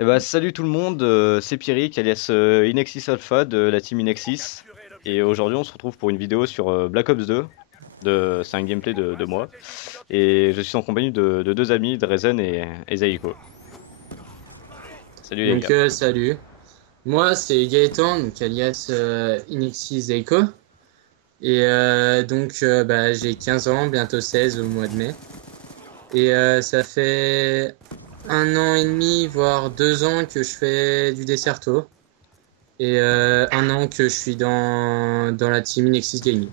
Eh bah, salut tout le monde, c'est Pierrick alias Inexis Alpha de la team Inexis. Et aujourd'hui, on se retrouve pour une vidéo sur Black Ops 2. C'est un gameplay de moi. Et je suis en compagnie de deux amis, Drezen et Zaiko. Salut les Donc gars. salut, moi c'est Gaëtan, donc alias Inexis Zeiko, et bah, j'ai 15 ans, bientôt 16 au mois de mai, et ça fait 1 an et demi, voire 2 ans que je fais du Desserto, et 1 an que je suis dans la team Inexis Gaming.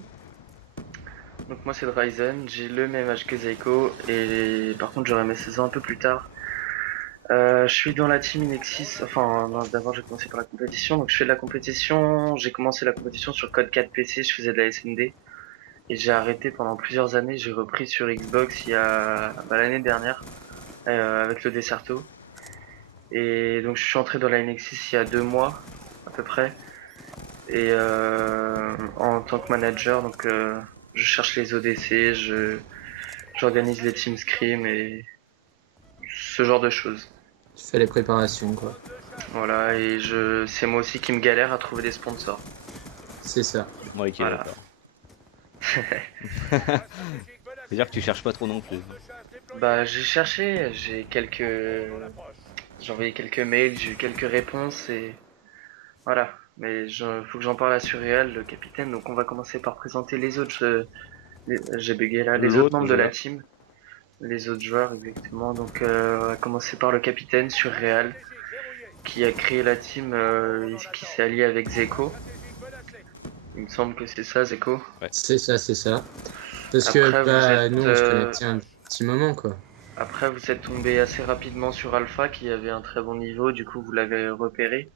Donc moi c'est Ryzen, j'ai le même âge que Zeiko et par contre j'aurai mes 16 ans un peu plus tard. Je suis dans la team Inexis, enfin non, d'abord j'ai commencé par la compétition, donc je fais de la compétition, j'ai commencé la compétition sur Code 4 PC, je faisais de la SND et j'ai arrêté pendant plusieurs années, j'ai repris sur Xbox il y a l'année dernière avec le Desserto et donc je suis entré dans la Inexis il y a 2 mois à peu près et en tant que manager donc je cherche les ODC, j'organise les team scrim et ce genre de choses. Je fais les préparations, quoi. Voilà, et c'est moi aussi qui me galère à trouver des sponsors. C'est ça. Ouais, ok, Voilà. d'accord. C'est-à-dire que tu cherches pas trop non plus. Bah, j'ai cherché, j'ai envoyé quelques mails, j'ai eu quelques réponses et voilà. Mais faut que j'en parle à Surreal, le capitaine. Donc, on va commencer par présenter les autres, j'ai bugué là, les autres L'autre membres de la joueur. team, les autres joueurs exactement. Donc, on va commencer par le capitaine Surreal, qui a créé la team, qui s'est allié avec Zeko. Il me semble que c'est ça, Zeko. Ouais. C'est ça, c'est ça. Parce que Après, vous bah, êtes, nous on se connaît depuis un petit moment, quoi. après, vous êtes tombé assez rapidement sur Alpha, qui avait un très bon niveau. Du coup, vous l'avez repéré.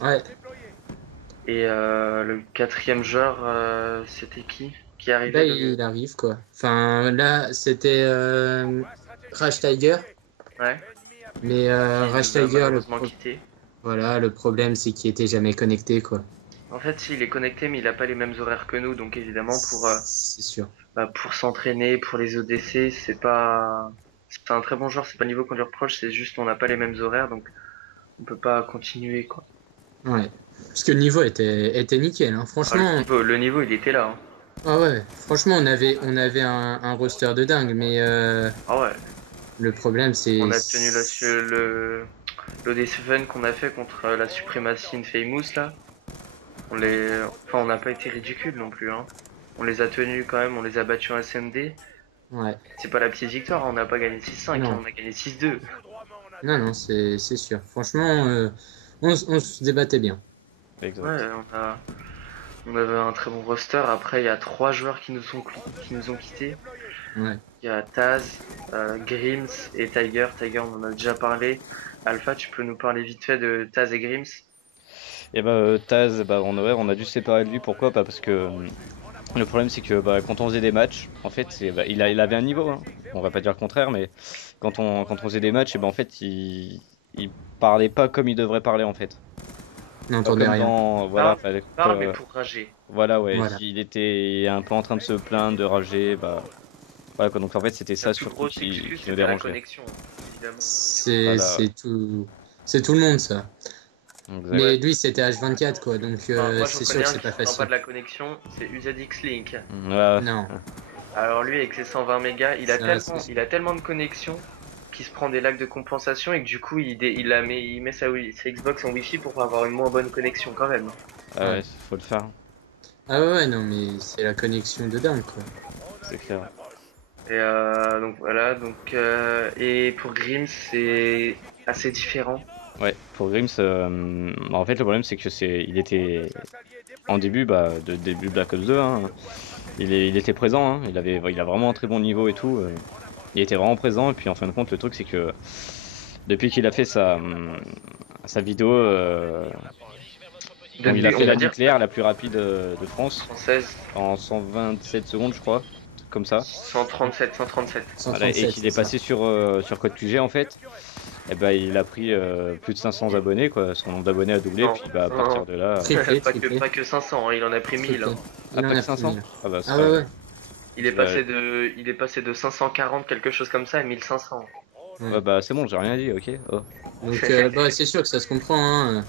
Ouais. Et le quatrième joueur, c'était qui Là, arrivait il arrive, quoi. Enfin, là, c'était Rage Tiger. Ouais, Mais qui Rage nous a Tiger, malheureusement quitté. voilà, le problème, c'est qu'il était jamais connecté, quoi. En fait, si, il est connecté, mais il a pas les mêmes horaires que nous. Donc, évidemment, C'est sûr. pour s'entraîner, pour les ODC, c'est un très bon joueur. C'est pas le niveau qu'on lui reproche. C'est juste, on n'a pas les mêmes horaires, donc on peut pas continuer, quoi. Ouais. Parce que le niveau était nickel, hein. Ah, Franchement, le niveau, il était là, hein. ah ouais. Franchement, on avait un roster de dingue, mais Ah ouais. le problème, c'est. On a tenu l'OD7 qu'on a fait contre la Supremacy Infamous là. On n'a pas été ridicule non plus, hein. On les a tenus quand même, on les a battus en SMD. Ouais. C'est pas la petite victoire, on n'a pas gagné 6-5, hein, Non. on a gagné 6-2. Non, non, c'est sûr. Franchement, on se débattait bien. Exact. Ouais, on avait un très bon roster. Après, il y a 3 joueurs qui nous ont quittés. Ouais. Il y a Taz, Grims et Tiger. Tiger, on en a déjà parlé. Alpha, tu peux nous parler vite fait de Taz et Grims? Et bah, Taz, bah, on a dû se séparer de lui. Pourquoi? Bah, parce que le problème, c'est que bah, quand on faisait des matchs, en fait, il avait un niveau, hein. On va pas dire le contraire, mais quand on faisait des matchs, et ben en fait, il parlait pas comme il devrait parler, en fait. Pas N'entendait comme rien. dans, voilà, Parle, parle, mais pour rager. voilà, ouais, Voilà. il était un peu en train de se plaindre, de rager, bah, voilà, quoi. Donc en fait, c'était Sa ça plus surtout grosse excuse, qui nous c'était la dérangeait. connexion, évidemment. C'est Voilà, c'est tout. C'est tout le monde, ça. exact. Ouais. Mais lui, c'était H24, quoi. Donc, Enfin, moi, j'en c'est sûr connais que un c'est qui pas se plaint pas facile. de la connexion, c'est UZX Link. Ouais, Non. Alors lui, avec ses 120 mégas, Ça, c'est. il a tellement de connexion qu'il se prend des lags de compensation et que du coup, il met sa Xbox en Wi-Fi pour avoir une moins bonne connexion quand même. ah Ouais. ouais, faut le faire, Ah ouais, non, mais c'est la connexion de dingue, quoi. c'est clair. Et donc voilà, et pour Grimm, c'est assez différent. Ouais, pour Grims, bah, en fait, le problème, c'est que il était en début, bah, de début Black Ops 2, hein, il était présent, hein, il a vraiment un très bon niveau et tout. Il était vraiment présent, et puis en fin de compte, le truc, c'est que depuis qu'il a fait sa vidéo, De où il a on fait va la dire nucléaire la plus rapide de France, française, en 127 secondes, je crois, comme ça. 137, 137. Voilà, et 137, qu'il c'est est ça. passé sur Code QG, en fait, et ben il a pris plus de 500 abonnés, quoi. Son nombre d'abonnés a doublé, Non, puis bah, à partir non, de là. Triplé, triplé, pas que 500, hein, il en a pris 1000, triplé. hein. Ah, Il en pas que a pris 500? 1000. Ah bah Ah ça. ouais, ouais. Il est Bah, passé de 540 quelque chose comme ça à 1500. Ouais. Ouais, bah c'est bon, j'ai rien dit, ok. Oh. Donc, bah, c'est sûr que ça se comprend. Hein.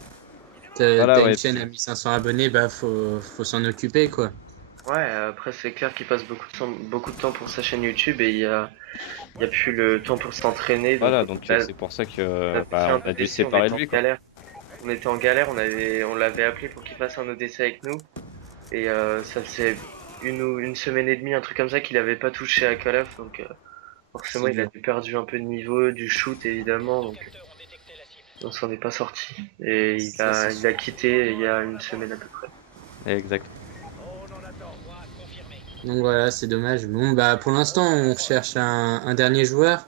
Voilà, T'as une ouais. chaîne à 1500 abonnés, bah, faut s'en occuper, quoi. Ouais, après c'est clair qu'il passe beaucoup de temps pour sa chaîne YouTube et il y a plus le temps pour s'entraîner. Donc Voilà, donc là, c'est pour ça on a que fait bah, un on a dû se ODC, on séparer était de en lui, quoi. galère. On était en galère, on l'avait appelé pour qu'il fasse un ODC avec nous. Et ça faisait une semaine et demie, un truc comme ça, qu'il avait pas touché à Call of. Donc forcément, C'est il a dur. perdu un peu de niveau, du shoot évidemment. Donc on s'en est pas sorti. Et Ça, c'est il sûr. a quitté il y a une semaine à peu près. Exact. Donc voilà, c'est dommage. Bon, bah, pour l'instant, on recherche un dernier joueur.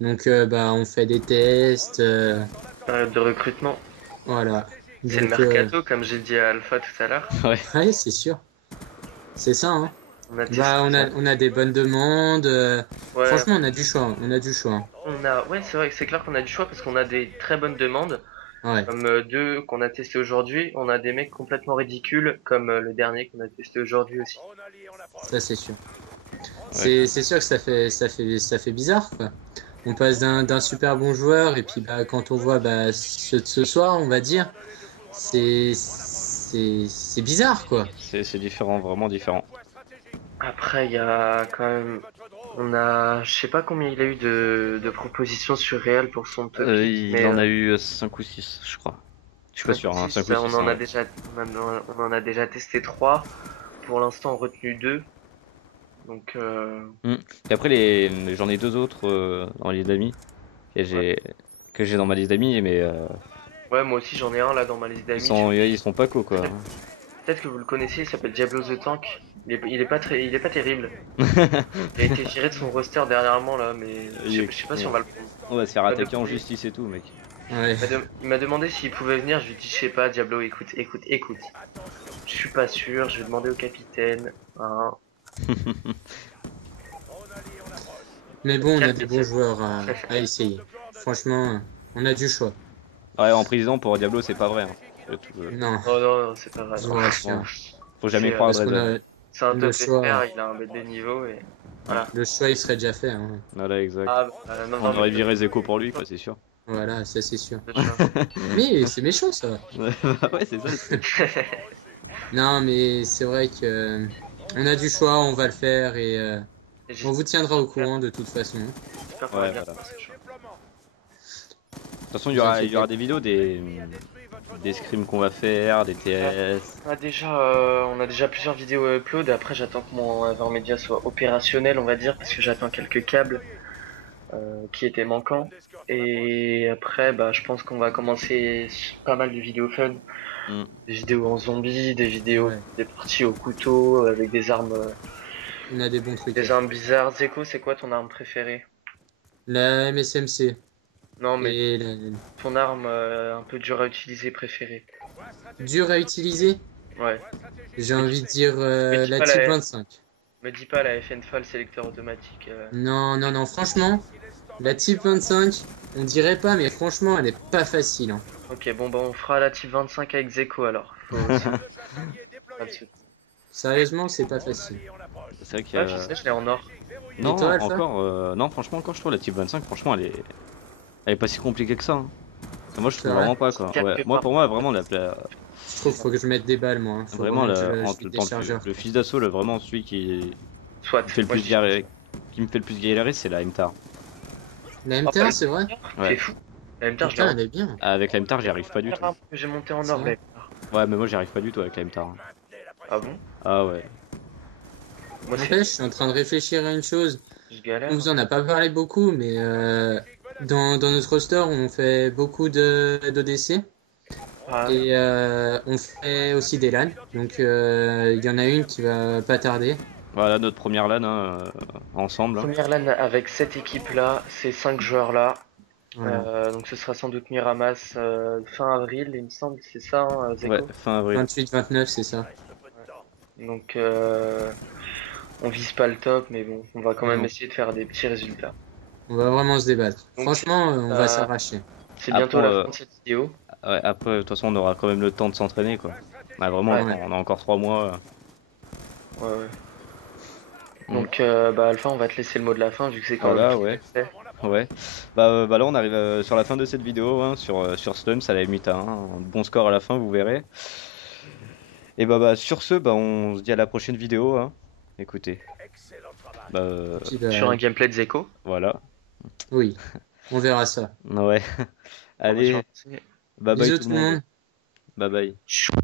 Donc, bah, on fait des tests. Période de recrutement. Voilà. C'est le Donc, mercato, comme j'ai dit à Alpha tout à l'heure. Ouais. ouais, c'est sûr. C'est ça, hein. On a Bah, testé ça. on a des bonnes demandes. Ouais, Franchement, on a du choix. On a du choix. ouais, c'est vrai que c'est clair qu'on a du choix parce qu'on a des très bonnes demandes. Ouais, Comme deux qu'on a testé aujourd'hui. On a des mecs complètement ridicules, comme le dernier qu'on a testé aujourd'hui aussi. ça, c'est sûr. Ouais. C'est sûr que ça fait bizarre, quoi. On passe d'un super bon joueur et puis bah, quand on voit bah, ceux de ce soir, on va dire, c'est bizarre, quoi. C'est différent, vraiment différent. Après, il y a quand même, je sais pas combien il a eu de propositions sur Real pour son topic, Il mais en a eu 5 ou 6, je crois. Je suis pas 5 ou sûr, hein, 5 6, ou 6, hein, ouais. on en a déjà testé 3. Pour l'instant, retenu 2. Donc, Hmm. Et après, j'en ai 2 autres dans ma liste d'amis ouais. que j'ai dans ma liste d'amis, mais Ouais, moi aussi, j'en ai un là dans ma liste d'amis. ils sont pas co, quoi. Peut-être que vous le connaissez, il s'appelle Diablo the Tank. Il est pas terrible. Il a été viré de son roster dernièrement là, mais je sais pas si on va le prendre. On va se faire Il m'a attaquer en demandé, justice et tout, mec. Ouais. il m'a demandé s'il pouvait venir, je lui ai dit je sais pas, Diablo, écoute. Je suis pas sûr, je vais demander au capitaine. Hein. Mais bon, on a Calme, des bons Étienne. joueurs à essayer. Franchement, on a du choix. Ouais, en président pour Diablo, c'est pas vrai, hein. Non, Oh non, c'est pas vrai. je Non. vous Franchement, rassure. faut jamais C'est croire à Parce qu'on Drazen. a c'est un le top choix. FR, il a un BD niveau et voilà. Le choix, il serait déjà fait. Hein. Voilà, exact. Ah non, On non, mais aurait viré Zeko pour lui, quoi, c'est sûr. Voilà, ça c'est sûr. de choix. Mais c'est méchant ça. Ouais, c'est ça. Non, mais c'est vrai que on a du choix, on va le faire et Et on vous tiendra au courant de toute façon. j'espère qu'on va Ouais, bien voilà. faire ce choix. De toute façon, Vous il y inquiétez aura pas. des vidéos, des scrims qu'on va faire, des TS. On a déjà plusieurs vidéos upload. Après, j'attends que mon Media soit opérationnel, on va dire, parce que j'attends quelques câbles qui étaient manquants. Et après, bah, je pense qu'on va commencer pas mal de vidéos fun, Hmm. des vidéos en zombie, des vidéos, Ouais, des parties au couteau avec on a des bons trucs à des faire. armes bizarres. Zeko, c'est quoi ton arme préférée? La MSMC Non, mais et ton arme un peu dure à utiliser préférée. dur à utiliser, Ouais. j'ai Me envie dis, de dire me dis la pas Type 25. me dis pas la FNFA, le sélecteur automatique. Non, non, non, franchement, la Type 25, on dirait pas, mais franchement, elle est pas facile. Hein. Ok, bon, bah, on fera la type 25 avec Zeko alors. Pas de soucis. Sérieusement, c'est pas facile. C'est vrai que Ouais, je sais, je l'ai en or. Et toi, non, Alpha? encore, non, franchement, encore, je trouve la Type 25, franchement, elle est pas si compliquée que ça, hein. Moi, je C'est trouve vrai? vraiment pas, quoi. Ouais, Quelque moi, part. pour moi, vraiment, Je trouve qu'il faut que je mette des balles, moi. Hein. Faut vraiment, vraiment que en je mette des tant que chargeurs. le fils d'assaut, vraiment celui Soit. qui fait le Moi, plus je dis. galérer, qui me fait le plus galérer, c'est la MTAR. La Oh, MTR, c'est vrai? t'es Ouais. fou. En même temps, je l'ai Putain, en elle est bien. Avec la MTAR, j'y arrive pas du tout. or. J'ai monté en C'est or, là. vrai. Ouais, mais moi, j'y arrive pas du tout avec la MTAR. Ah bon? Ah ouais. Moi, c'est. N'empêche, je suis en train de réfléchir à une chose. Je On galère. vous en a pas parlé beaucoup, mais dans notre roster, on fait beaucoup d'ODC Ah, et on fait aussi des LAN. Donc il y en a une qui va pas tarder. Voilà notre première LAN hein, ensemble, hein. première LAN avec cette équipe-là, ces 5 joueurs-là. Voilà. Donc ce sera sans doute Miramas fin avril, il me semble, c'est ça, hein, Ouais, Zeko? fin avril. 28-29, c'est ça. Donc on vise pas le top, mais bon, on va quand même Non, essayer de faire des petits résultats. on va vraiment se débattre. Donc Franchement, on va euh, s'arracher. c'est Après, bientôt la fin de cette vidéo. ouais, après, de toute façon, on aura quand même le temps de s'entraîner, quoi. Bah, vraiment, Ouais, Ouais. on a encore 3 mois. ouais. Mm. Donc bah Alpha, on va te laisser le mot de la fin vu que c'est quand même Voilà, toi qui ouais. l'as fait. Ouais. Bah là, on arrive sur la fin de cette vidéo, hein, sur Slums à la M8A1. Un bon score à la fin, vous verrez. Et sur ce, on se dit à la prochaine vidéo, hein. Écoutez. Puis, Sur un gameplay de Zeko. Voilà. oui, on verra ça. Ouais. Bon, bah, je vais Allez, en passer. bye bye Bisous tout le tout le monde. monde. Bye bye. Chut.